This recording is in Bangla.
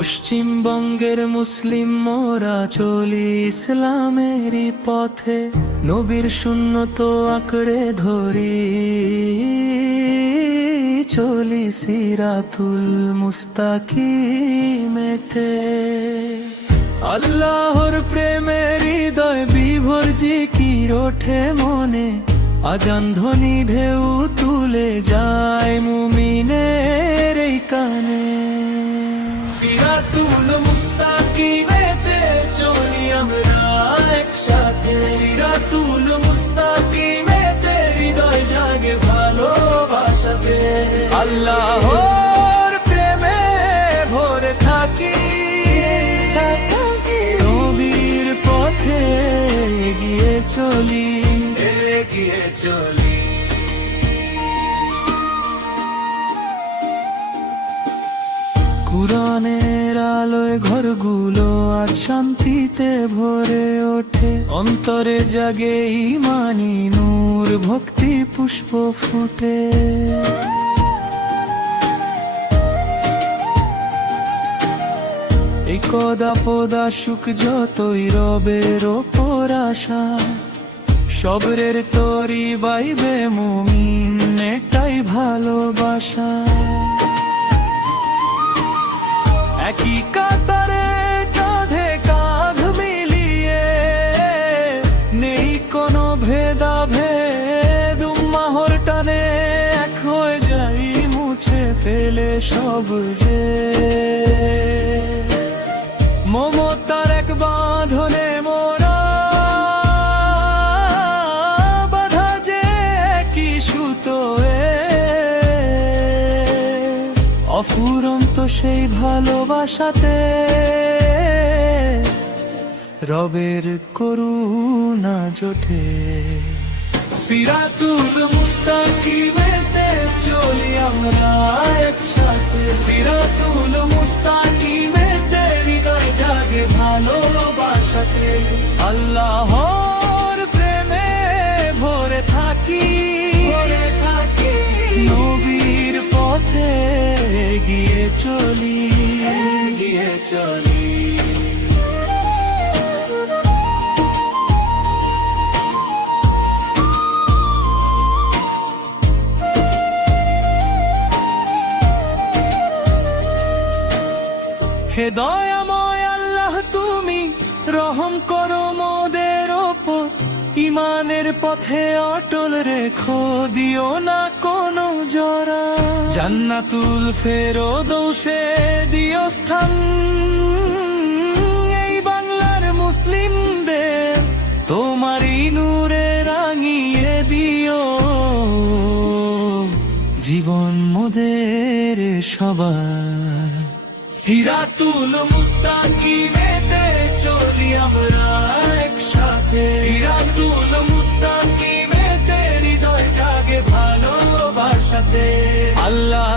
পশ্চিমবঙ্গের মুসলিম মোরা চলি ইসলামেরই পথে, নবীর সুন্নত আঁকড়ে ধরি, চলি সিরাতুল মুস্তাকিমেতে। আল্লাহর প্রেমের হৃদয় বিভোর জিকির ওঠে মনে, আজান ধ্বনি ঢেউ তুলে যায় মুমিনের এই কানে। সিরাতুল মুস্তাকিমেতে চলি আমরা একসাথে, সিরাতুল মুস্তাকিমেতে হৃদয় জাগে ভালোবাসাতে। আল্লাহর প্রেমে ভরে থাকি, নবীর পথে এগিয়ে চলি, এগিয়ে চলি। কুরআনের আলোয় ঘরগুলো আজ শান্তিতে ভরে ওঠে, অন্তরে জাগে ঈমানি নূর, ভক্তি পুষ্প ফুটে। এই কদা পদা সুখ যতই রবের ওপর আশা, সবরের তরি বাইবে মুমিন, এটাই ভালোবাসা। একই কাতারে কাঁধে কাঁধ মিলিয়ে, নেই কোনো ভেদাভেদ, উম্মাহর টানে এক হয়ে যাই, মুছে ফেলে সব যে মমতার এক বাঁধনে মোরা বাঁধা, যে কি সুতোয় অফুরন্ত সেই ভালোবাসাতে, রবের করুণা জোটে। সিরাতুল মুস্তাকিমেতে চলি আমরা একসাথে, সিরাতুল মুস্তাকিমেতে হৃদয় জাগে ভালোবাসাতে। আল্লাহর প্রেমে ভরে থাকি, ভরে থাকি, নবীর পথে এগিয়ে চলি, এগিয়ে চলি। হে দয়াময় আল্লাহ, তুমি রহম করো মোদের ওপর, ঈমানের পথে অটল রেখো, দিও না কোনো জরা। জান্নাতুল ফেরদৌসে দিও স্থান, এই বাংলার মুসলিমদের তোমারই নূরে রাঙিয়ে দিও, জীবন মোদের সবার। সিরাতুল মুস্তাকিমেতে চলি আমরা একসাথে, সিরাতুল মুস্তাকিমেতে হৃদয় জাগে ভালোবাসাতে। আল্লাহ